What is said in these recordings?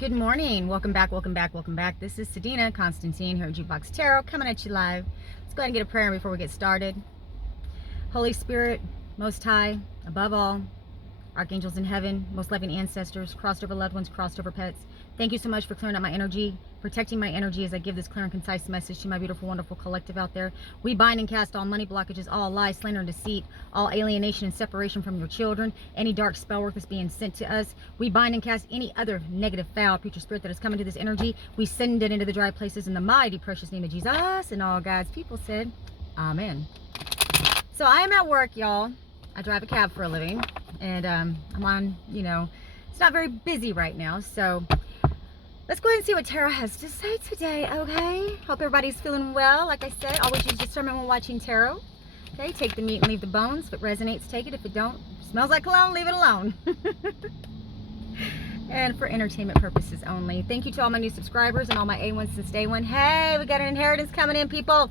Good morning. Welcome back, welcome back, welcome back. This is Sadina Constantine here at Jukebox Tarot, coming at you live. Let's go ahead and get a prayer before we get started. Holy Spirit, Most High, above all, archangels in heaven, most loving ancestors, crossed over loved ones, crossed over pets. Thank you so much for clearing up my energy, protecting my energy as I give this clear and concise message to my beautiful, wonderful collective out there. We bind and cast all money blockages, all lies, slander, and deceit, all alienation and separation from your children, any dark spell work that's being sent to us. We bind and cast any other negative, foul, future spirit that is coming to this energy. We send it into the dry places in the mighty, precious name of Jesus. And all God's people said, Amen. So I am at work, y'all. I drive a cab for a living, and I'm on, it's not very busy right now, so let's go ahead and see what tarot has to say today, okay? Hope everybody's feeling well. Like I said, always use discernment when watching tarot. Okay, take the meat and leave the bones. If it resonates, take it. If it don't, smells like cologne, leave it alone. And for entertainment purposes only. Thank you to all my new subscribers and all my A1s since day one. Hey, we got an inheritance coming in, people.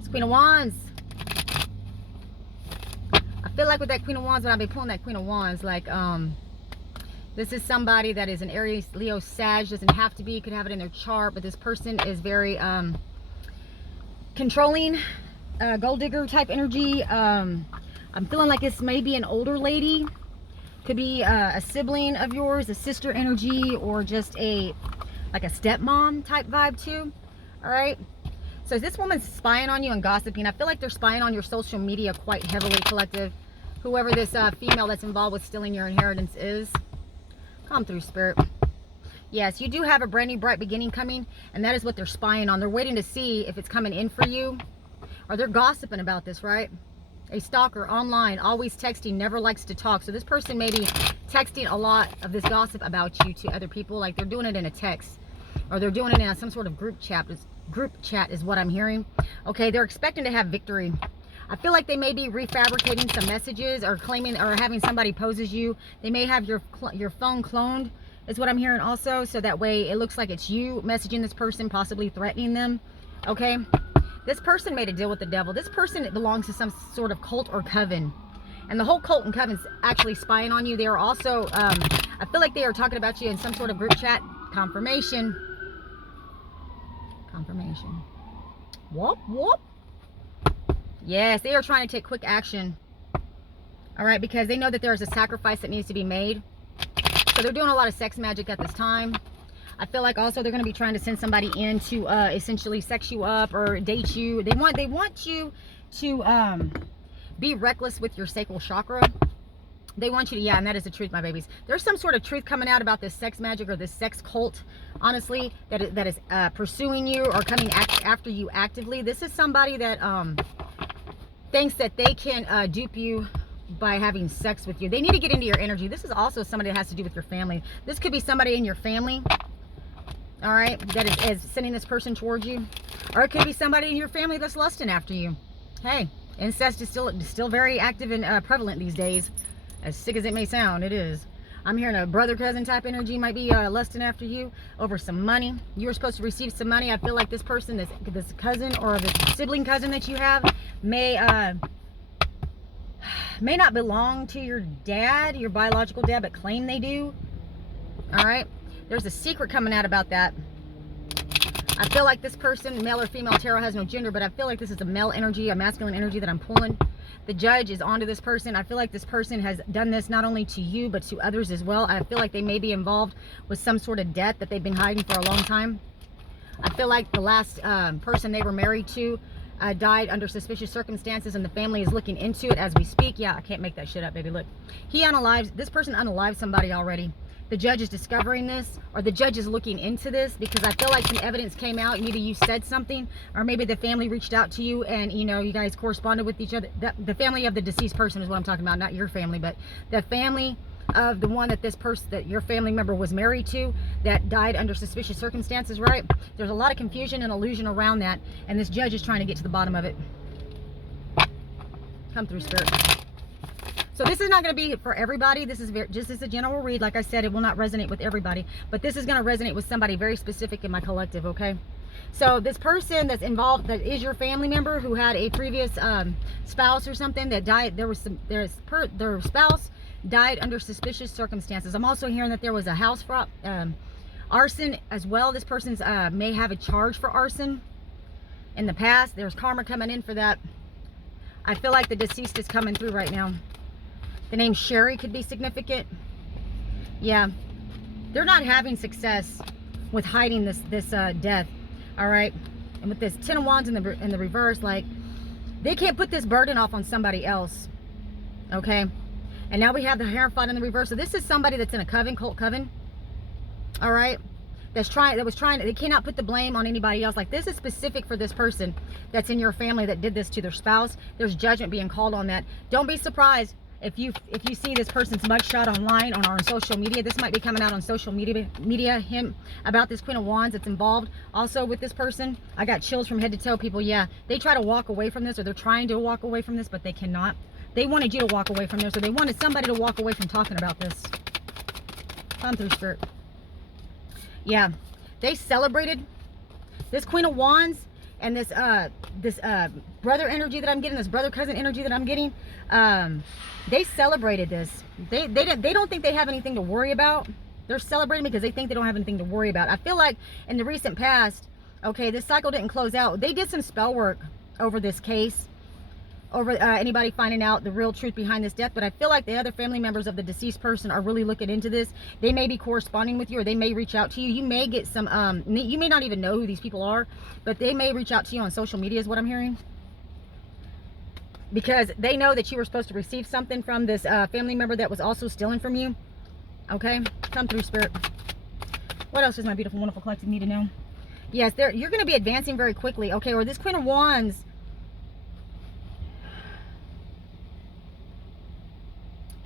It's Queen of Wands. I feel like with that Queen of Wands, when I've been pulling that Queen of Wands, like, this is somebody that is an Aries, Leo, Sag. Doesn't have to be. Could have it in their chart. But this person is very controlling, gold digger type energy. I'm feeling like this may be an older lady. Could be a sibling of yours, a sister energy, or just like a stepmom type vibe too. All right. So this woman's spying on you and gossiping. I feel like they're spying on your social media quite heavily, collective. Whoever this female that's involved with stealing your inheritance is. Come through, Spirit. Yes, you do have a brand new bright beginning coming, and that is what they're spying on. They're waiting to see if it's coming in for you, or they're gossiping about this, right? A stalker online, always texting, never likes to talk. So this person may be texting a lot of this gossip about you to other people, like they're doing it in a text, or they're doing it in some sort of group chat. Group chat is what I'm hearing. Okay, they're expecting to have victory. I feel like they may be refabricating some messages, or claiming, or having somebody pose as you. They may have your phone cloned, is what I'm hearing also. So that way it looks like it's you messaging this person, possibly threatening them. Okay. This person made a deal with the devil. This person belongs to some sort of cult or coven. And the whole cult and coven's actually spying on you. They are also, I feel like they are talking about you in some sort of group chat. Confirmation. Confirmation. Whoop, whoop. Yes, they are trying to take quick action. All right, because they know that there's a sacrifice that needs to be made. So they're doing a lot of sex magic at this time. I feel like also they're going to be trying to send somebody in to essentially sex you up or date you. They want you to be reckless with your sacral chakra. They want you to, yeah, and that is the truth, my babies. There's some sort of truth coming out about this sex magic or this sex cult, honestly, that is pursuing you or coming after you actively. This is somebody that thinks that they can dupe you by having sex with you. They need to get into your energy. This is also somebody that has to do with your family. This could be somebody in your family, all right, that is sending this person towards you. Or it could be somebody in your family that's lusting after you. Hey, incest is still very active and prevalent these days. As sick as it may sound, it is. I'm hearing a brother-cousin type energy might be lusting after you over some money. You were supposed to receive some money. I feel like this person, this cousin or this sibling cousin that you have may not belong to your dad, your biological dad, but claim they do. All right. There's a secret coming out about that. I feel like this person, male or female, tarot has no gender, but I feel like this is a male energy, a masculine energy that I'm pulling. The judge is onto this person. I feel like this person has done this not only to you, but to others as well. I feel like they may be involved with some sort of debt that they've been hiding for a long time. I feel like the last person they were married to died under suspicious circumstances, and the family is looking into it as we speak. Yeah, I can't make that shit up, baby. Look, this person unalived somebody already. The judge is discovering this, or the judge is looking into this, because I feel like some evidence came out. Either you said something, or maybe the family reached out to you and, you guys corresponded with each other. The family of the deceased person is what I'm talking about, not your family, but the family of the one that that your family member was married to, that died under suspicious circumstances, right? There's a lot of confusion and illusion around that, and this judge is trying to get to the bottom of it. Come through, Spirit. So this is not going to be for everybody. This is just as a general read. Like I said, it will not resonate with everybody, but this is going to resonate with somebody very specific in my collective, okay? So this person that's involved, that is your family member who had a previous spouse or something that died. Their spouse died under suspicious circumstances. I'm also hearing that there was a house fraud, Arson as well. This person's may have a charge for arson in the past. There's karma coming in for that. I feel like the deceased is coming through right now. The name Sherry could be significant. Yeah, they're not having success with hiding this death. All right, and with this Ten of Wands in the reverse, like they can't put this burden off on somebody else. Okay, and now we have the Hierophant in the reverse. So this is somebody that's in a coven, cult coven. All right, they cannot put the blame on anybody else. Like this is specific for this person that's in your family that did this to their spouse. There's judgment being called on that. Don't be surprised if you see this person's mugshot online on social media. This might be coming out on social media him about this Queen of Wands that's involved also with this person. I got chills from head to toe, people. Yeah, they try to walk away from this, or they're trying to walk away from this, but they cannot. They wanted you to walk away from this, or they wanted somebody to walk away from talking about this. Come through, Spirit. Yeah, they celebrated this Queen of Wands and this brother energy that I'm getting, this brother cousin energy that I'm getting. They celebrated this. They don't think they have anything to worry about. They're celebrating because they think they don't have anything to worry about. I feel like in the recent past, okay, this cycle didn't close out. They did some spell work over this case, over anybody finding out the real truth behind this death. But I feel like the other family members of the deceased person are really looking into this. They may be corresponding with you, or they may reach out to you. You may get some you may not even know who these people are, but they may reach out to you on social media, is what I'm hearing, because they know that you were supposed to receive something from this family member that was also stealing from you. Okay, come through, Spirit. What else does my beautiful, wonderful collective need to know? Yes, you're going to be advancing very quickly. Okay, or this Queen of Wands,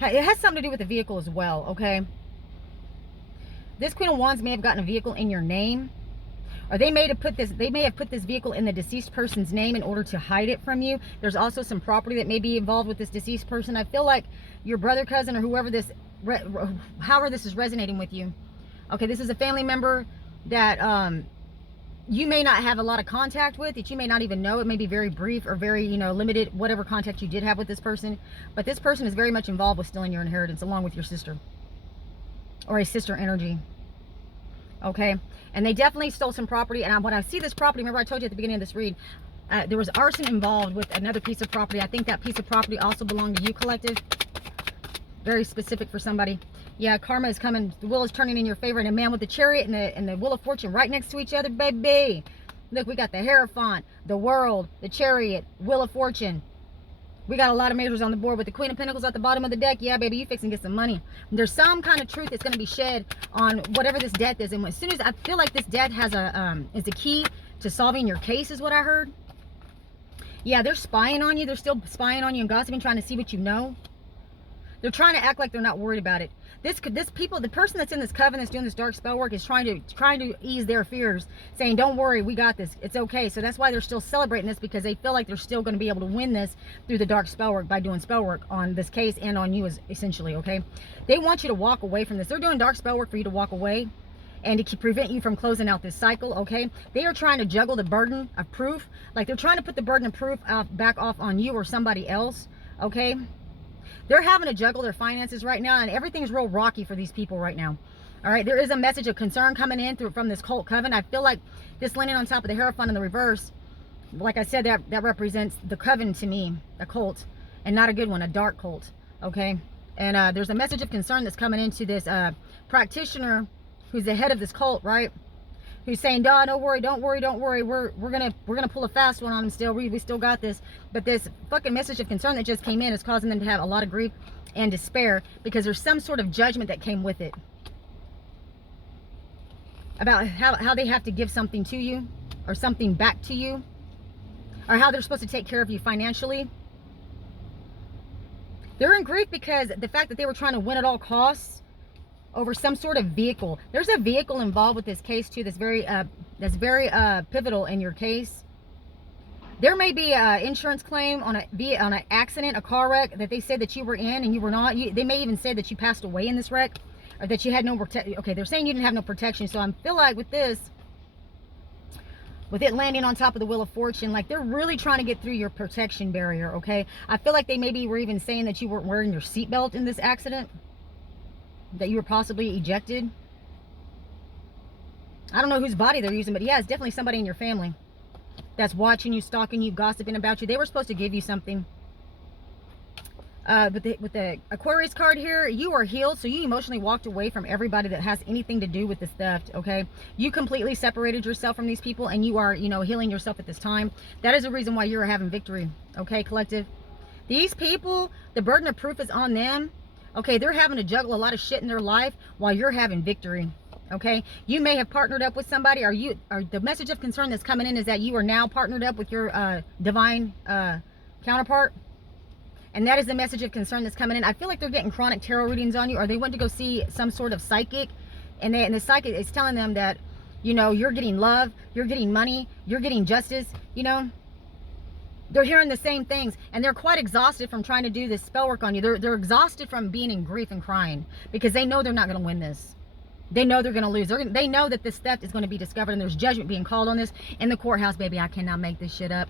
it has something to do with the vehicle as well. Okay, this Queen of Wands may have gotten a vehicle in your name, or they may have put this vehicle in the deceased person's name in order to hide it from you. There's also some property that may be involved with this deceased person. I feel like your brother, cousin, or whoever this, however this is resonating with you. Okay, this is a family member that you may not have a lot of contact with, that you may not even know. It may be very brief or very, limited, whatever contact you did have with this person. But this person is very much involved with stealing your inheritance along with your sister, or a sister energy. Okay, and they definitely stole some property. And when I see this property, remember I told you at the beginning of this read, there was arson involved with another piece of property. I think that piece of property also belonged to you, collective. Very specific for somebody. Yeah, karma is coming. The wheel is turning in your favor. And a man with the chariot and the wheel of fortune right next to each other, baby. Look, we got the Hierophant, the world, the chariot, wheel of fortune. We got a lot of majors on the board with the Queen of Pentacles at the bottom of the deck. Yeah, baby, you fixing to get some money. There's some kind of truth that's going to be shed on whatever this death is. And as soon as I feel like this death has is a key to solving your case, is what I heard. Yeah, they're spying on you. They're still spying on you and gossiping, trying to see what you know. They're trying to act like they're not worried about it. The person that's in this coven that's doing this dark spell work is trying to ease their fears, saying, don't worry, we got this. It's okay. So that's why they're still celebrating this, because they feel like they're still going to be able to win this through the dark spell work by doing spell work on this case and on you, essentially, okay? They want you to walk away from this. They're doing dark spell work for you to walk away and to prevent you from closing out this cycle, okay? They are trying to juggle the burden of proof. Like they're trying to put the burden of proof back off on you or somebody else, okay? They're having to juggle their finances right now, and everything's real rocky for these people right now. All right, there is a message of concern coming in from this cult coven. I feel like this landing on top of the Hierophant in the reverse, like I said, that represents the coven to me, a cult, and not a good one, a dark cult, okay? And there's a message of concern that's coming into this practitioner who's the head of this cult, right? Who's saying, "Duh, don't worry, don't worry, don't worry. We're gonna pull a fast one on them still. We still got this." But this fucking message of concern that just came in is causing them to have a lot of grief and despair, because there's some sort of judgment that came with it about how they have to give something to you or something back to you, or how they're supposed to take care of you financially. They're in grief because the fact that they were trying to win at all costs over some sort of vehicle. There's a vehicle involved with this case too that's very pivotal in your case. There may be an insurance claim on an accident, a car wreck that they said that you were in and you were not. They may even say that you passed away in this wreck, or that you had no protection. Okay, they're saying you didn't have no protection. So I feel like with it landing on top of the Wheel of Fortune, like they're really trying to get through your protection barrier, okay? I feel like they maybe were even saying that you weren't wearing your seatbelt in this accident, that you were possibly ejected. I don't know whose body they're using, but yeah, it's definitely somebody in your family that's watching you, stalking you, gossiping about you. They were supposed to give you something. With the Aquarius card here, you are healed. So you emotionally walked away from everybody that has anything to do with this theft. Okay, you completely separated yourself from these people, and you are, you know, healing yourself at this time. That is a reason why you're having victory. Okay, collective. These people, the burden of proof is on them. Okay, they're having to juggle a lot of shit in their life while you're having victory. Okay, you may have partnered up with somebody, or the message of concern that's coming in is that you are now partnered up with your divine counterpart. And that is the message of concern that's coming in. I feel like they're getting chronic tarot readings on you, or they went to go see some sort of psychic, and the psychic is telling them that, you know, you're getting love, you're getting money, you're getting justice. You know, they're hearing the same things, and they're quite exhausted from trying to do this spell work on you. They're exhausted from being in grief and crying, because they know they're not going to win this. They know they're going to lose. They know that this theft is going to be discovered, and there's judgment being called on this in the courthouse. Baby, I cannot make this shit up.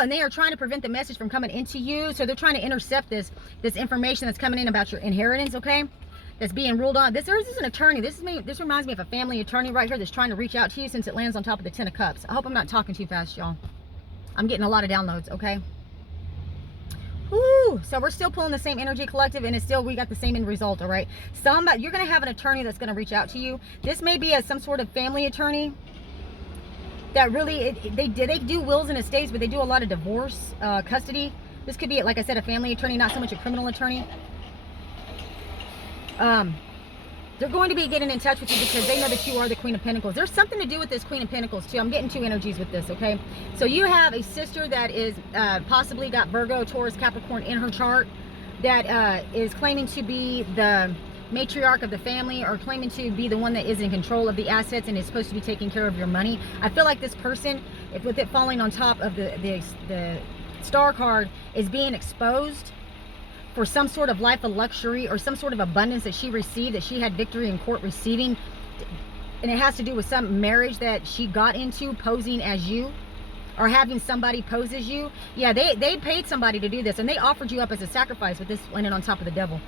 And they are trying to prevent the message from coming into you. So they're trying to intercept this information that's coming in about your inheritance, okay? That's being ruled on. This is an attorney. This reminds me of a family attorney right here that's trying to reach out to you, since it lands on top of the 10 of Cups. I hope I'm not talking too fast, y'all. I'm getting a lot of downloads, okay? Woo! So we're still pulling the same energy, collective, and it's still, we got the same end result, all right? You're going to have an attorney that's going to reach out to you. This may be some sort of family attorney that really, they do wills and estates, but they do a lot of divorce, custody. This could be, like I said, a family attorney, not so much a criminal attorney. They're going to be getting in touch with you because they know that you are the Queen of Pentacles. There's something to do with this Queen of Pentacles too. I'm getting two energies with this, okay? So you have a sister that is possibly got Virgo, Taurus, Capricorn in her chart, that is claiming to be the matriarch of the family, or claiming to be the one that is in control of the assets and is supposed to be taking care of your money. I feel like this person, if with it falling on top of the star card, is being exposed for some sort of life of luxury or some sort of abundance that she received, that she had victory in court receiving, and it has to do with some marriage that she got into posing as you, or having somebody pose as you. Yeah, they paid somebody to do this, and they offered you up as a sacrifice with this landing on top of the Devil.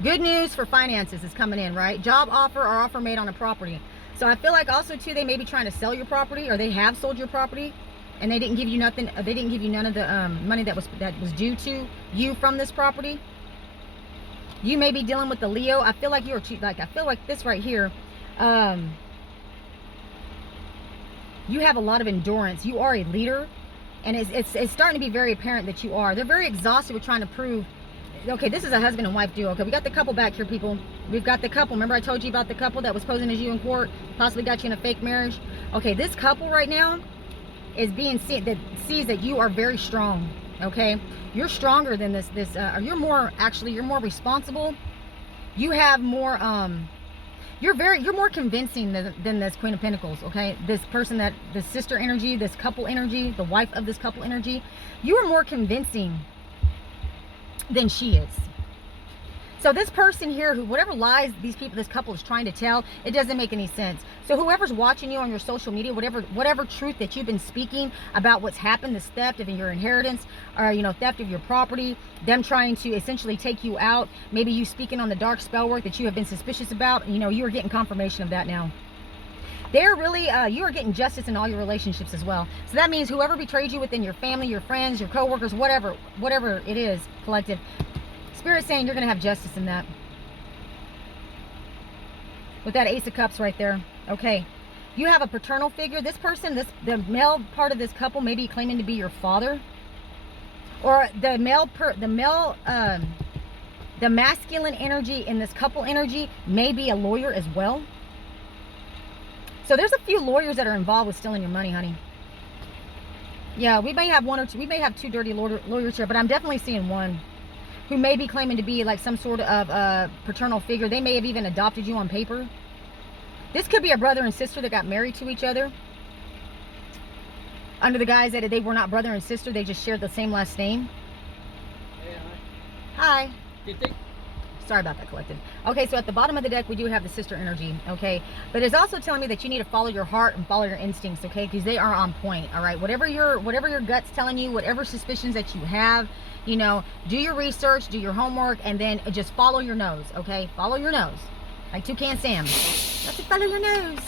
Good news for finances is coming in, right? Job offer or offer made on a property. So I feel like also too, they may be trying to sell your property, or they have sold your property, and they didn't give you nothing. They didn't give you none of the money that was due to you from this property. You may be dealing with the Leo. I feel like you're I feel like this right here. You have a lot of endurance. You are a leader, and it's starting to be very apparent that you are. They're very exhausted with trying to prove. Okay, this is a husband and wife duo. Okay, we got the couple back here, people. We've got the couple. Remember I told you about the couple that was posing as you in court, possibly got you in a fake marriage? Okay, this couple right now is being seen, that sees that you are very strong. Okay, you're stronger than this. You're more responsible. You have more. You're more convincing than this Queen of Pentacles. Okay, this person, this sister energy, this couple energy, the wife of this couple energy. You are more convincing than she is. So this person here, whatever lies this couple is trying to tell, it doesn't make any sense. So whoever's watching you on your social media, whatever truth that you've been speaking about what's happened, this theft of your inheritance, or theft of your property, them trying to essentially take you out, maybe you speaking on the dark spell work that you have been suspicious about, you are getting confirmation of that now. They're really, you are getting justice in all your relationships as well. So that means whoever betrayed you within your family, your friends, your co-workers, whatever it is, collective, Spirit's saying you're going to have justice in that. With that Ace of Cups right there. Okay. You have a paternal figure. This person, the male part of this couple may be claiming to be your father. Or the masculine energy in this couple energy may be a lawyer as well. So there's a few lawyers that are involved with stealing your money, honey. Yeah, we may have one or two. We may have two dirty lawyers here, but I'm definitely seeing one who may be claiming to be like some sort of paternal figure. They may have even adopted you on paper. This could be a brother and sister that got married to each other under the guise that they were not brother and sister. They just shared the same last name. Hey, hi. Hi. Sorry about that, collective. Okay, so at the bottom of the deck, we do have the sister energy, okay? But it's also telling me that you need to follow your heart and follow your instincts, okay? Because they are on point, all right? Whatever your gut's telling you, whatever suspicions that you have, do your research, do your homework, and then just follow your nose, okay? Follow your nose. Like Toucan Sam. That's a follow your nose.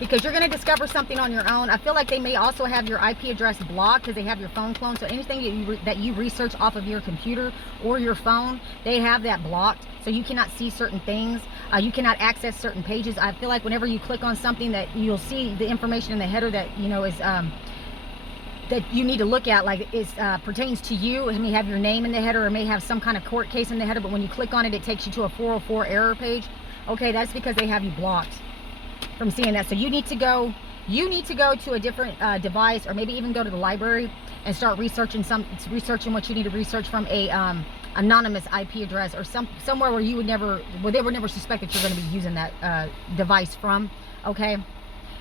Because you're going to discover something on your own. I feel like they may also have your IP address blocked because they have your phone cloned. So anything that you research off of your computer or your phone, they have that blocked. So you cannot see certain things. You cannot access certain pages. I feel like whenever you click on something, that you'll see the information in the header that, you know, is that you need to look at, like it pertains to you. It may have your name in the header, or may have some kind of court case in the header, but when you click on it, it takes you to a 404 error page. Okay, that's because they have you blocked from seeing that. So you need to go to a different device, or maybe even go to the library and start researching what you need to research from a anonymous IP address, or somewhere where they would never suspect that you're going to be using that device from. Okay,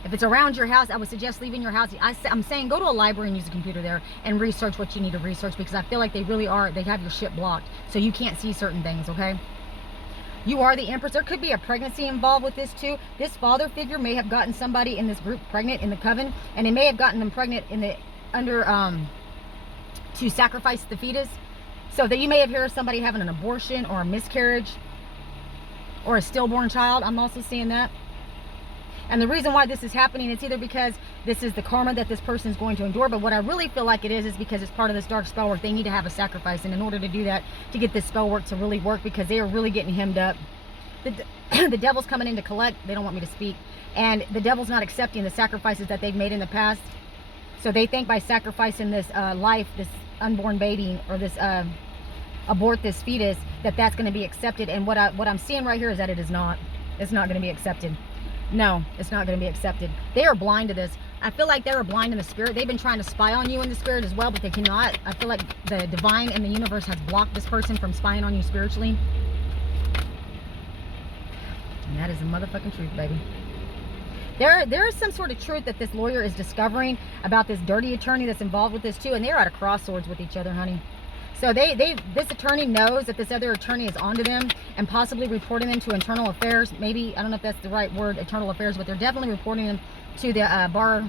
if it's around your house, I would suggest leaving your house. I'm saying go to a library and use a computer there and research what you need to research, because I feel like they have your shit blocked, so you can't see certain things. Okay, you are the Empress. There could be a pregnancy involved with this too. This father figure may have gotten somebody in this group pregnant in the coven, and they may have gotten them pregnant to sacrifice the fetus. So that you may have heard somebody having an abortion or a miscarriage or a stillborn child. I'm also seeing that. And the reason why this is happening, it's either because this is the karma that this person is going to endure, but what I really feel like it is because it's part of this dark spell work. They need to have a sacrifice, and in order to do that, to get this spell work to really work, because they are really getting hemmed up. The devil's coming in to collect. They don't want me to speak. And the devil's not accepting the sacrifices that they've made in the past. So they think by sacrificing this life, this unborn baby, or this abort this fetus, that's going to be accepted. And what I'm seeing right here is that it is not. It's not going to be accepted. No, it's not going to be accepted. They are blind to this. I feel like they are blind in the spirit. They've been trying to spy on you in the spirit as well, but they cannot. I feel like the divine and the universe has blocked this person from spying on you spiritually. And that is the motherfucking truth, baby. There is some sort of truth that this lawyer is discovering about this dirty attorney that's involved with this too, and they're at a crossroads with each other, honey. So this attorney knows that this other attorney is onto them and possibly reporting them to internal affairs. Maybe, I don't know if that's the right word, internal affairs, but they're definitely reporting them to the bar.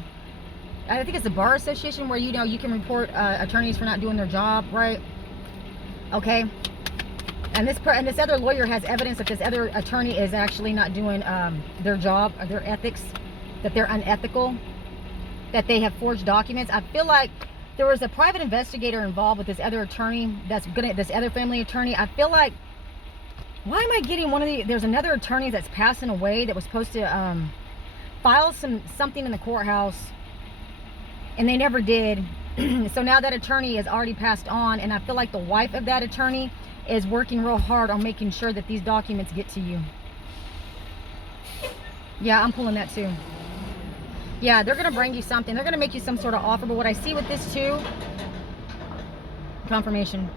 I think it's the bar association, where, you know, you can report attorneys for not doing their job, right? Okay. And this other lawyer has evidence that this other attorney is actually not doing their job, or their ethics, that they're unethical, that they have forged documents. I feel like there was a private investigator involved with this other attorney, this other family attorney. I feel like, why am I getting there's another attorney that's passing away that was supposed to file something in the courthouse, and they never did. So now that attorney has already passed on, and I feel like the wife of that attorney is working real hard on making sure that these documents get to you. Yeah, I'm pulling that too. Yeah, they're going to bring you something. They're going to make you some sort of offer. But what I see with this too, confirmation.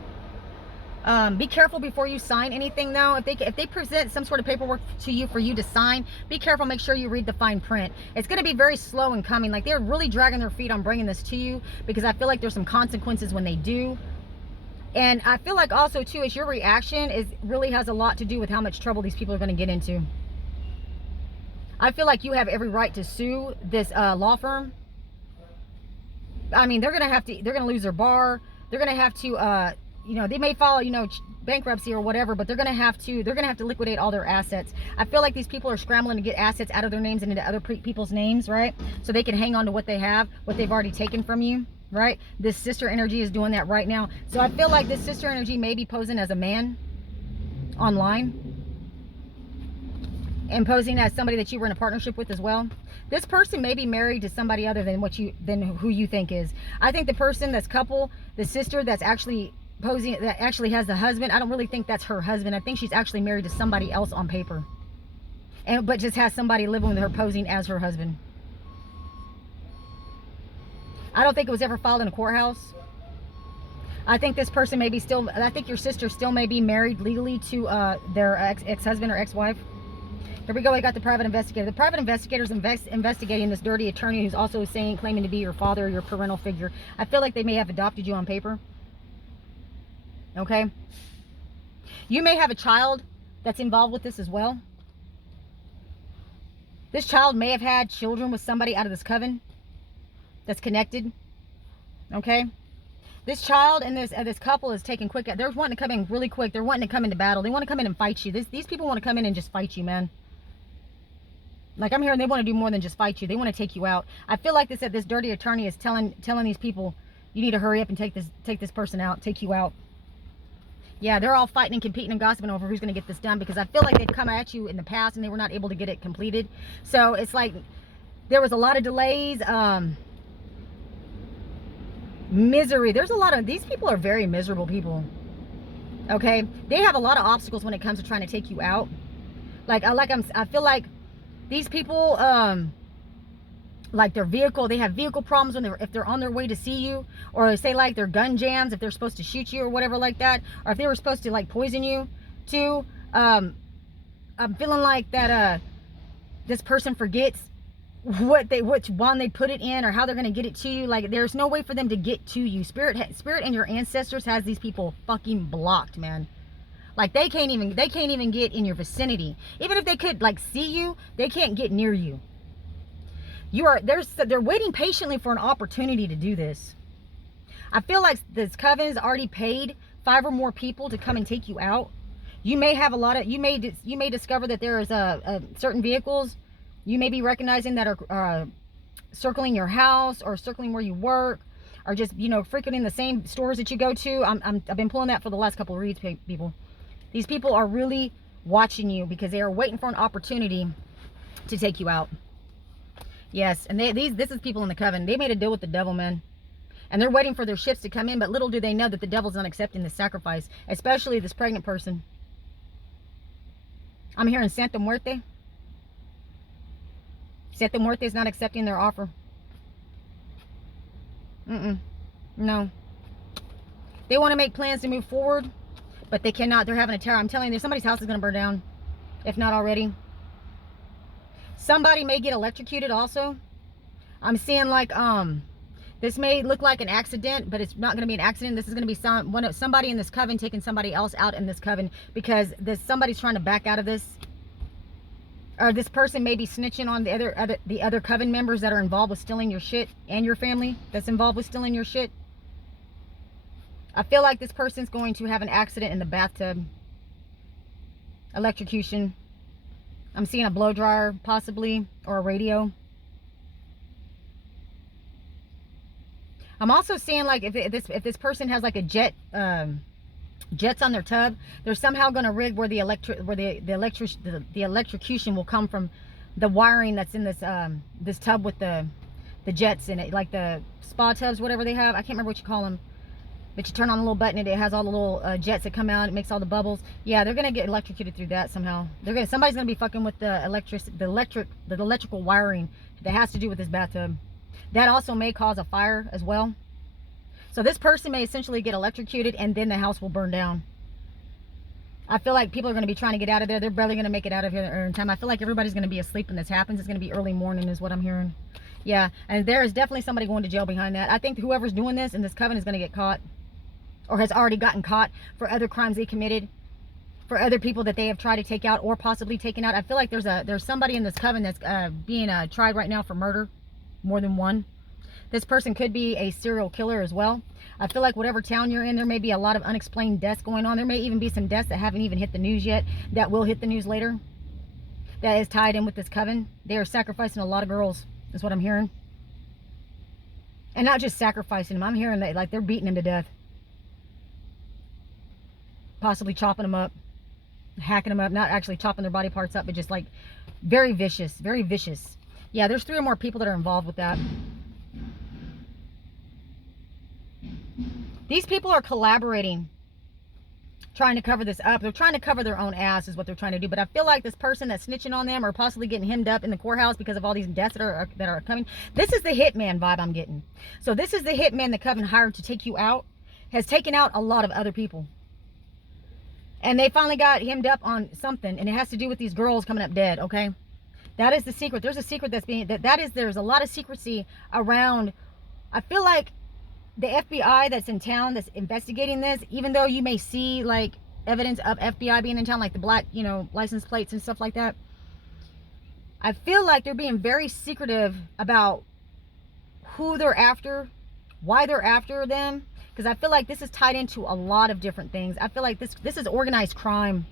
Be careful before you sign anything though. If they present some sort of paperwork to you for you to sign, be careful. Make sure you read the fine print. It's going to be very slow in coming. Like, they're really dragging their feet on bringing this to you, because I feel like there's some consequences when they do. And I feel like also too is your reaction really has a lot to do with how much trouble these people are going to get into. I feel like you have every right to sue this law firm. I mean, they're going to lose their bar. They're going to have to, you know, they may file, you know, bankruptcy or whatever, but they're going to have to liquidate all their assets. I feel like these people are scrambling to get assets out of their names and into other people's names, right? So they can hang on to what they have, what they've already taken from you, right? This sister energy is doing that right now. So I feel like this sister energy may be posing as a man online, and posing as somebody that you were in a partnership with as well. This person may be married to somebody other than who you think is. I think the person, this couple, the sister that's actually posing, that actually has the husband, I don't really think that's her husband. I think she's actually married to somebody else on paper, but just has somebody living with her posing as her husband. I don't think it was ever filed in a courthouse. I think this person may be I think your sister still may be married legally to their ex-husband or ex-wife. Here we go. I got the private investigator. The private investigator is investigating this dirty attorney who's also claiming to be your father or your parental figure. I feel like they may have adopted you on paper. Okay. You may have a child that's involved with this as well. This child may have had children with somebody out of this coven that's connected. Okay. This child and this couple is taking quick. They're wanting to come in really quick. They're wanting to come into battle. They want to come in and fight you. These people want to come in and just fight you, man. Like, I'm hearing they want to do more than just fight you. They want to take you out. I feel like this dirty attorney is telling these people, you need to hurry up and take this person out, take you out. Yeah, they're all fighting and competing and gossiping over who's going to get this done, because I feel like they've come at you in the past and they were not able to get it completed. So it's like there was a lot of delays, misery. There's a lot of, these people are very miserable people. Okay, they have a lot of obstacles when it comes to trying to take you out. I feel like these people, like their vehicle, they have vehicle problems when if they're on their way to see you, or say like their gun jams if they're supposed to shoot you or whatever like that, or if they were supposed to like poison you too. I'm feeling like that this person forgets which one they put it in or how they're going to get it to you. Like, there's no way for them to get to you. Spirit and your ancestors has these people fucking blocked, man. Like, they can't even get in your vicinity. Even if they could like see you, they can't get near you. They're waiting patiently for an opportunity to do this. I feel like this coven has already paid 5 or more people to come and take you out. You may have you may discover that there is certain vehicles you may be recognizing that are circling your house or circling where you work, or just, you know, frequenting the same stores that you go to. I've been pulling that for the last couple of reads, people. These people are really watching you because they are waiting for an opportunity to take you out. Yes, and this is people in the coven. They made a deal with the devil, man. And they're waiting for their ships to come in, but little do they know that the devil's not accepting the sacrifice, especially this pregnant person. I'm hearing Santa Muerte. Santa Muerte is not accepting their offer. No. They want to make plans to move forward, but they cannot. They're having a terror. I'm telling you, somebody's house is going to burn down, if not already. Somebody may get electrocuted also. I'm seeing like, this may look like an accident, but it's not going to be an accident. This is going to be somebody in this coven taking somebody else out in this coven, because somebody's trying to back out of this. Or this person may be snitching on the other coven members that are involved with stealing your shit, and your family that's involved with stealing your shit. I feel like this person's going to have an accident in the bathtub. Electrocution. I'm seeing a blow dryer possibly, or a radio. I'm also seeing like if this person has like a jets on their tub, they're somehow going to rig where the electrocution will come from the wiring that's in this tub with the jets in it, like the spa tubs, whatever they have. I can't remember what you call them, but you turn on a little button and it has all the little jets that come out. It makes all the bubbles. Yeah, they're gonna get electrocuted through that somehow. Somebody's gonna be fucking with the electrical wiring that has to do with this bathtub. That also may cause a fire as well. So this person may essentially get electrocuted, and then the house will burn down. I feel like people are going to be trying to get out of there. They're barely going to make it out of here in time. I feel like everybody's going to be asleep when this happens. It's going to be early morning is what I'm hearing. Yeah, and there is definitely somebody going to jail behind that. I think whoever's doing this in this coven is going to get caught, or has already gotten caught for other crimes they committed, for other people that they have tried to take out or possibly taken out. I feel like there's somebody in this coven that's being tried right now for murder, more than one. This person could be a serial killer as well. I feel like whatever town you're in, there may be a lot of unexplained deaths going on. There may even be some deaths that haven't even hit the news yet, that will hit the news later, that is tied in with this coven. They are sacrificing a lot of girls, is what I'm hearing. And not just sacrificing them. I'm hearing that like they're beating them to death. Possibly chopping them up, hacking them up. Not actually chopping their body parts up, but just like very vicious, very vicious. Yeah, there's 3 or more people that are involved with that. These people are collaborating, trying to cover this up. They're trying to cover their own ass is what they're trying to do. But I feel like this person that's snitching on them, or possibly getting hemmed up in the courthouse because of all these deaths that are coming. This is the hitman vibe I'm getting. So this is the hitman the coven hired to take you out. Has taken out a lot of other people. And they finally got hemmed up on something. And it has to do with these girls coming up dead, okay? That is the secret. There's a secret that's being... There's a lot of secrecy around... I feel like the FBI that's in town that's investigating this, even though you may see like evidence of FBI being in town, like the black, you know, license plates and stuff like that, I feel like they're being very secretive about who they're after, why they're after them, because I feel like this is tied into a lot of different things. I feel like this is organized crime.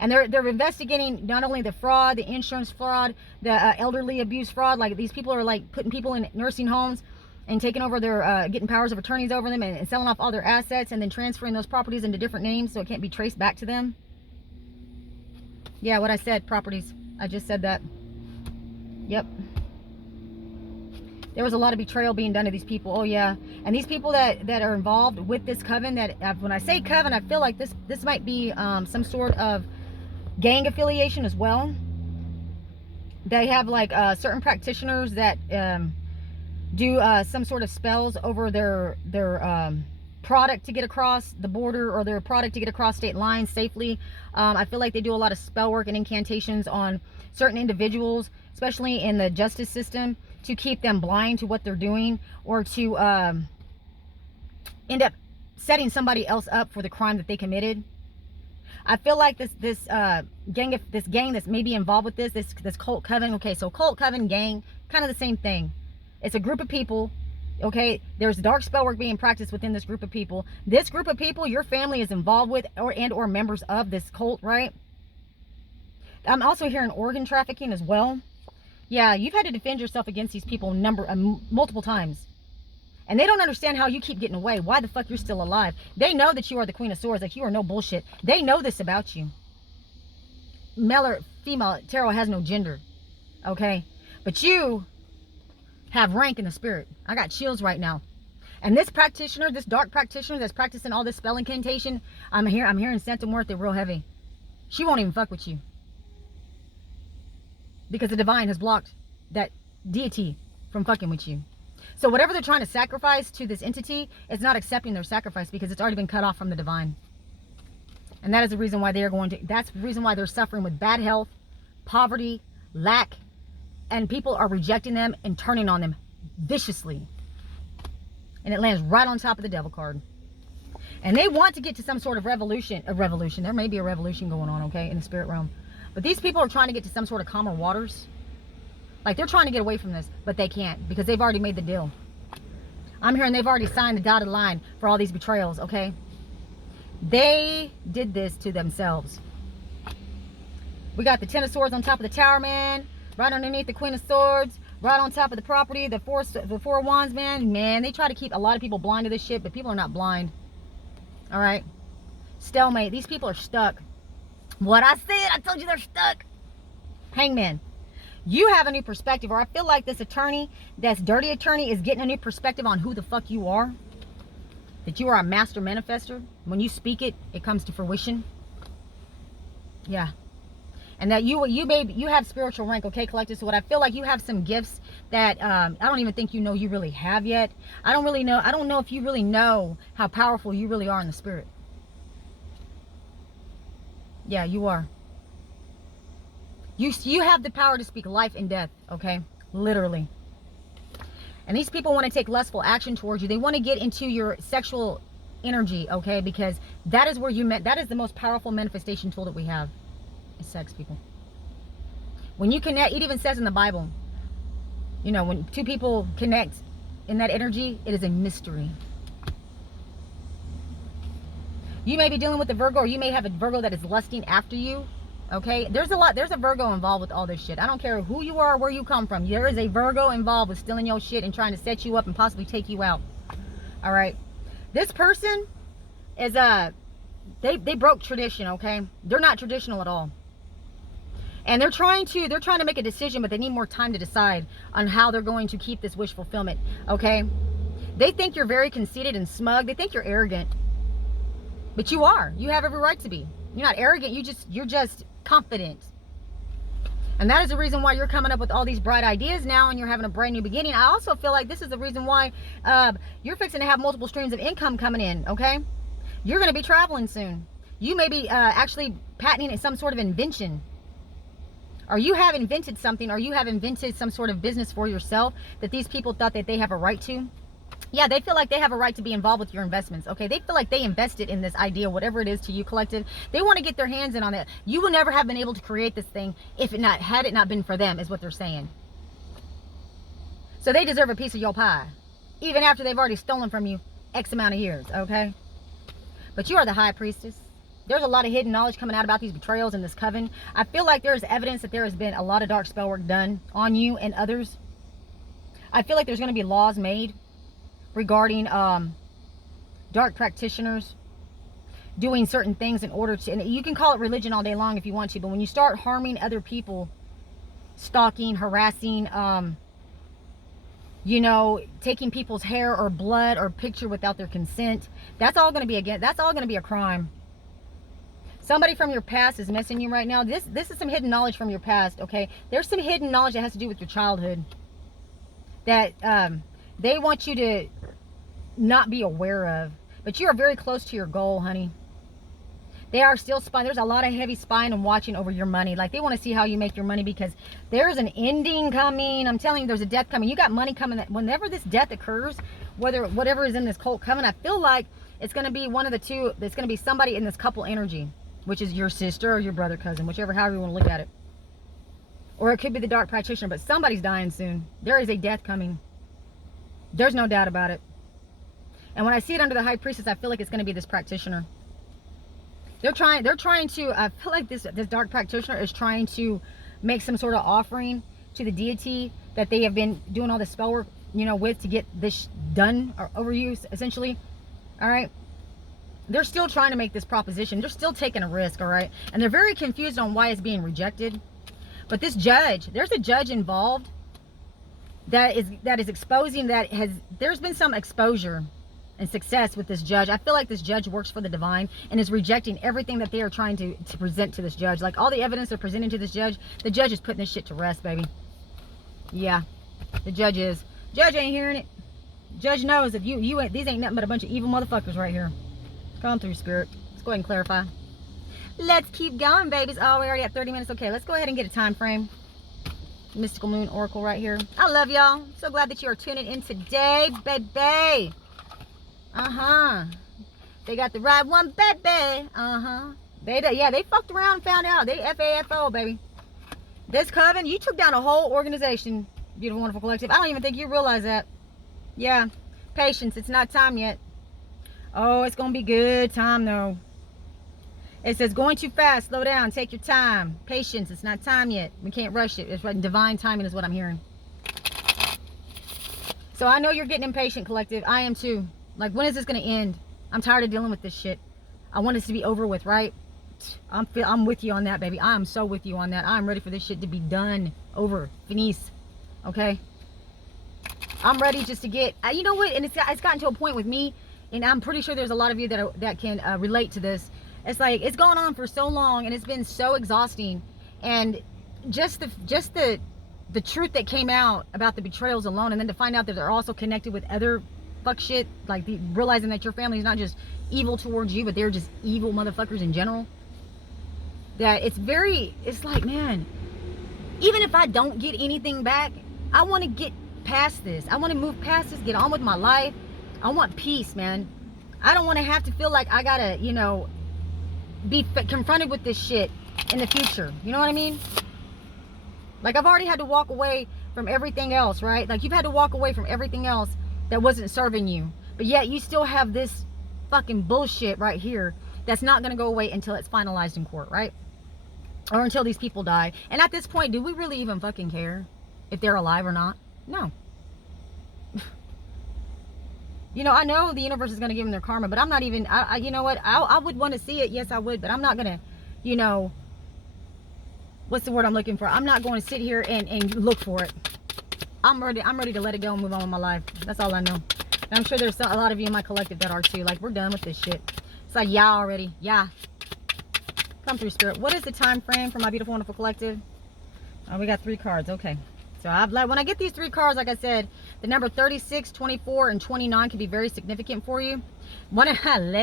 And they're investigating not only the fraud, the insurance fraud, the elderly abuse fraud. Like, these people are like putting people in nursing homes and taking over their, getting powers of attorneys over them, and selling off all their assets, and then transferring those properties into different names so it can't be traced back to them. Yeah, what I said, properties. I just said that. Yep. There was a lot of betrayal being done to these people. Oh yeah. And these people that are involved with this coven, that when I say coven, I feel like this might be some sort of gang affiliation as well. They have like certain practitioners that do some sort of spells over their product to get across the border, or their product to get across state lines safely. I feel like they do a lot of spell work and incantations on certain individuals, especially in the justice system, to keep them blind to what they're doing, or to end up setting somebody else up for the crime that they committed. I feel like this gang that's maybe involved with this cult coven. Okay, so cult coven gang, kind of the same thing. It's a group of people. Okay, there's dark spell work being practiced within this group of people. This group of people, your family is involved with, or members of this cult, right? I'm also hearing organ trafficking as well. Yeah, you've had to defend yourself against these people multiple times. And they don't understand how you keep getting away. Why the fuck you're still alive? They know that you are the Queen of Swords, like you are no bullshit. They know this about you. Male or female, tarot has no gender. Okay? But you have rank in the spirit. I got chills right now. And this practitioner, this dark practitioner that's practicing all this spell incantation, I'm hearing Santa Muerte real heavy. She won't even fuck with you. Because the divine has blocked that deity from fucking with you. So whatever they're trying to sacrifice to this entity is not accepting their sacrifice, because it's already been cut off from the divine. And that is the reason why that's the reason why they're suffering with bad health, poverty, lack, and people are rejecting them and turning on them viciously. And it lands right on top of the devil card. And they want to get to some sort of revolution. There may be a revolution going on, okay, in the spirit realm. But these people are trying to get to some sort of calmer waters. Like, they're trying to get away from this, but they can't, because they've already made the deal. I'm hearing they've already signed the dotted line for all these betrayals, okay? They did this to themselves. We got the Ten of Swords on top of the Tower, man. Right underneath the Queen of Swords. Right on top of the property, the Four of Wands, man. Man, they try to keep a lot of people blind to this shit, but people are not blind. All right? Stalemate. These people are stuck. What I said, I told you they're stuck. Hangman. You have a new perspective, or I feel like this attorney, that's dirty attorney, is getting a new perspective on who the fuck you are. That you are a master manifester. When you speak it, it comes to fruition. Yeah. And that you have spiritual rank, okay, collective. So what I feel like, you have some gifts that I don't even think you know you really have yet. I don't know if you really know how powerful you really are in the spirit. Yeah, you are. You have the power to speak life and death, okay? Literally. And these people want to take lustful action towards you. They want to get into your sexual energy, okay? Because that is where that is the most powerful manifestation tool that we have. Is sex, people. When you connect, it even says in the Bible, you know, when two people connect in that energy, it is a mystery. You may be dealing with a Virgo, or you may have a Virgo that is lusting after you. Okay, there's a Virgo involved with all this shit. I don't care who you are or where you come from. There is a Virgo involved with stealing your shit and trying to set you up and possibly take you out. All right, this person is they broke tradition. Okay, they're not traditional at all, and they're trying to make a decision, but they need more time to decide on how they're going to keep this wish fulfillment. Okay, they think you're very conceited and smug. They think you're arrogant, but you are. You have every right to be. You're not arrogant. You're just confident. And that is the reason why you're coming up with all these bright ideas now, and you're having a brand new beginning. I also feel like this is the reason why you're fixing to have multiple streams of income coming in, okay? You're going to be traveling soon. You may be actually patenting some sort of invention. Or you have invented something, or you have invented some sort of business for yourself that these people thought that they have a right to. Yeah, they feel like they have a right to be involved with your investments, okay? They feel like they invested in this idea, whatever it is to you, collective. They want to get their hands in on it. You would never have been able to create this thing had it not been for them, is what they're saying. So they deserve a piece of your pie, even after they've already stolen from you X amount of years, okay? But you are the high priestess. There's a lot of hidden knowledge coming out about these betrayals in this coven. I feel like there's evidence that there has been a lot of dark spell work done on you and others. I feel like there's going to be laws made regarding dark practitioners doing certain things in order to, and you can call it religion all day long if you want to, but when you start harming other people, stalking, harassing, you know, taking people's hair or blood or picture without their consent, that's all going to be, again, that's all going to be a crime. Somebody from your past is messing you right now. This is some hidden knowledge from your past, okay? There's some hidden knowledge that has to do with your childhood that they want you to not be aware of. But you are very close to your goal, honey. They are still spying. There's a lot of heavy spying and watching over your money. Like, they want to see how you make your money because there's an ending coming. I'm telling you, there's a death coming. You got money coming. Whenever this death occurs, whatever is in this cult coven, I feel like it's going to be one of the two. It's going to be somebody in this couple energy, which is your sister or your brother, cousin, whichever, however you want to look at it. Or it could be the dark practitioner, but somebody's dying soon. There is a death coming. There's no doubt about it. And when I see it under the high priestess, I feel like it's going to be this practitioner. They're trying to, I feel like this dark practitioner is trying to make some sort of offering to the deity that they have been doing all the spell work, you know, with, to get this done over you, essentially. All right. They're still trying to make this proposition. They're still taking a risk, all right? And they're very confused on why it's being rejected. But this judge, there's a judge involved that is exposing, there's been some exposure and success with this judge. I feel like this judge works for the divine and is rejecting everything that they are trying to present to this judge. Like, all the evidence they're presenting to this judge, the judge is putting this shit to rest, baby. Yeah, the judge is. Judge ain't hearing it. Judge knows that these ain't nothing but a bunch of evil motherfuckers right here. Come through, spirit. Let's go ahead and clarify. Let's keep going, babies. Oh, we're already at 30 minutes. Okay, let's go ahead and get a time frame. Mystical Moon Oracle right here. I love y'all. So glad that you are tuning in today, baby. They got the right one, baby. They fucked around and found out. They FAFO, baby. This coven, you took down a whole organization. Beautiful, wonderful collective. I don't even think you realize that. Yeah. Patience. It's not time yet. Oh, it's going to be good time, though. It says, going too fast. Slow down. Take your time. Patience. It's not time yet. We can't rush it. It's right. Divine timing is what I'm hearing. So I know you're getting impatient, collective. I am too. Like, when is this going to end? I'm tired of dealing with this shit. I want this to be over with, right? I'm with you on that, baby. I am so with you on that. I'm ready for this shit to be done. Over. Finis. Okay? I'm ready just to get... you know what? And it's gotten to a point with me, and I'm pretty sure there's a lot of you that can relate to this. It's like, it's gone on for so long, and it's been so exhausting. And just the truth that came out about the betrayals alone, and then to find out that they're also connected with other fuck shit, like realizing that your family is not just evil towards you, but they're just evil motherfuckers in general. That it's like, man, even if I don't get anything back, I want to get past this. I want to move past this, get on with my life. I want peace, man. I don't want to have to feel like I gotta, you know, be confronted with this shit in the future. You know what I mean? Like, I've already had to walk away from everything else, right? Like, you've had to walk away from everything else that wasn't serving you. But yet you still have this fucking bullshit right here that's not going to go away until it's finalized in court, right? Or until these people die. And at this point, do we really even fucking care if they're alive or not? No. You know, I know the universe is going to give them their karma, but I'm not even, you know what? I would want to see it. Yes, I would. But I'm not going to, you know, what's the word I'm looking for? I'm not going to sit here and look for it. I'm ready to let it go and move on with my life. That's all I know. And I'm sure there's a lot of you in my collective that are too. Like, we're done with this shit. It's like, yeah, already. Yeah. Come through, spirit. What is the time frame for my beautiful, wonderful collective? Oh, we got 3 cards. Okay. So when I get these 3 cards, like I said, the number 36, 24, and 29 can be very significant for you. Let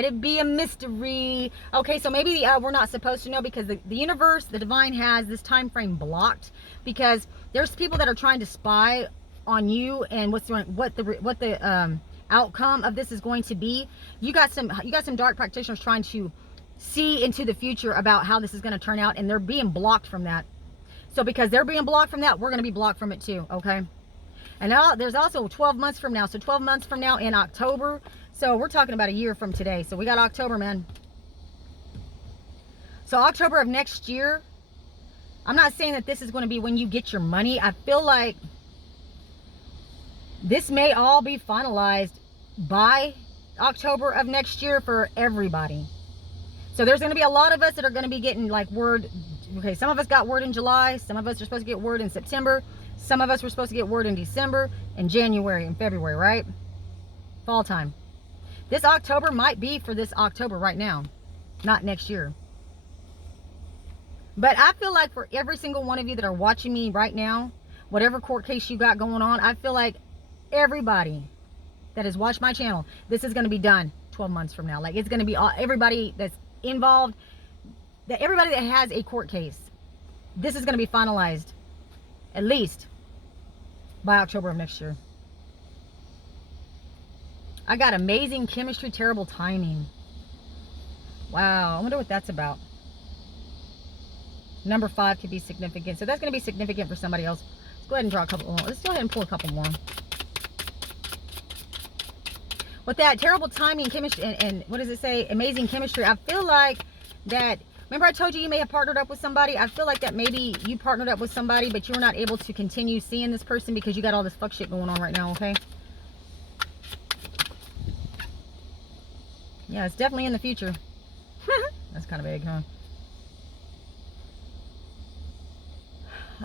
it be a mystery. Okay, so maybe we're not supposed to know because the universe, the divine, has this time frame blocked because there's people that are trying to spy on you and what the outcome of this is going to be. You got some dark practitioners trying to see into the future about how this is going to turn out, and they're being blocked from that. So because they're being blocked from that, we're going to be blocked from it too, okay? And now there's also 12 months from now. So 12 months from now in October, So we're talking about a year from today. So we got October, man. So October of next year, I'm not saying that this is going to be when you get your money. I feel like this may all be finalized by October of next year for everybody. So there's going to be a lot of us that are going to be getting like word. Okay, some of us got word in July. Some of us are supposed to get word in September. Some of us were supposed to get word in December and January and February, right? Fall time. This October might be for this October right now, not next year. But I feel like for every single one of you that are watching me right now, whatever court case you got going on, I feel like everybody that has watched my channel, this is going to be done 12 months from now. Like, it's going to be all, everybody that's involved, that everybody that has a court case, this is going to be finalized at least by October of next year. I got amazing chemistry, terrible timing. Wow, I wonder what that's about. Number 5 could be significant. So that's going to be significant for somebody else. Let's go ahead and draw a couple more. Let's go ahead and pull a couple more. With that terrible timing, chemistry, and what does it say? Amazing chemistry. I feel like that, remember I told you may have partnered up with somebody? I feel like that maybe you partnered up with somebody, but you were not able to continue seeing this person because you got all this fuck shit going on right now, okay? Yeah, it's definitely in the future. That's kind of big, huh?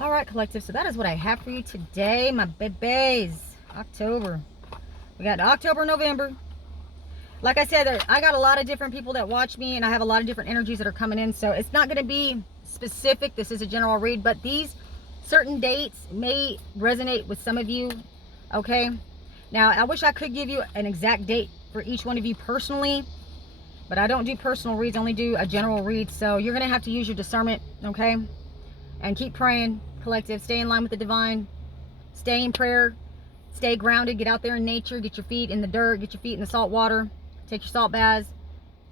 All right, collective. So that is what I have for you today, my babies. October. We got October, November. Like I said, I got a lot of different people that watch me, and I have a lot of different energies that are coming in. So it's not going to be specific. This is a general read, but these certain dates may resonate with some of you. Okay. Now, I wish I could give you an exact date for each one of you personally, but I don't do personal reads. I only do a general read. So you're going to have to use your discernment. Okay. And keep praying, collective. Stay in line with the divine. Stay in prayer. Stay grounded. Get out there in nature. Get your feet in the dirt. Get your feet in the salt water. Take your salt baths.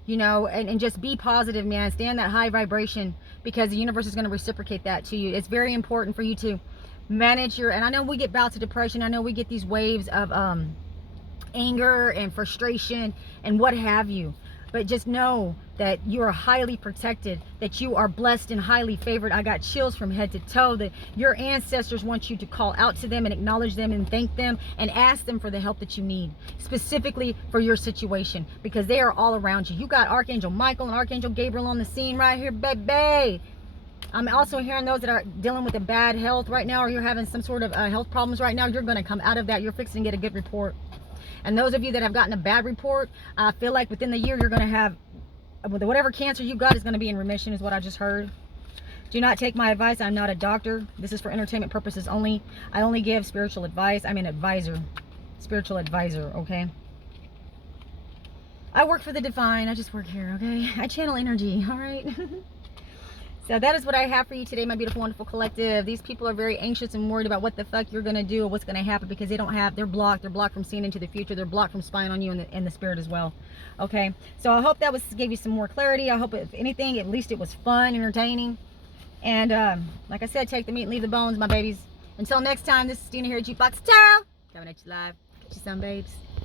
You know, and just be positive, man. Stay in that high vibration, because the universe is going to reciprocate that to you. It's very important for you to manage your, and I know we get bouts of depression. I know we get these waves of anger and frustration and what have you. But just know that you are highly protected, that you are blessed and highly favored. I got chills from head to toe that your ancestors want you to call out to them and acknowledge them and thank them and ask them for the help that you need, specifically for your situation, because they are all around you. You got Archangel Michael and Archangel Gabriel on the scene right here, baby. I'm also hearing those that are dealing with a bad health right now, or you're having some sort of health problems right now. You're going to come out of that. You're fixing to get a good report. And those of you that have gotten a bad report, I feel like within the year you're going to have, whatever cancer you got is going to be in remission, is what I just heard. Do not take my advice. I'm not a doctor. This is for entertainment purposes only. I only give spiritual advice. I'm an advisor, spiritual advisor, okay? I work for the divine. I just work here, okay? I channel energy, all right? So that is what I have for you today, my beautiful, wonderful collective. These people are very anxious and worried about what the fuck you're going to do or what's going to happen, because they don't have, they're blocked. They're blocked from seeing into the future. They're blocked from spying on you in the spirit as well. Okay. So I hope that gave you some more clarity. I hope, if anything, at least it was fun, entertaining. And like I said, take the meat and leave the bones, my babies. Until next time, this is Tina here at Jukebox Tarot. Coming at you live. Get you some, babes.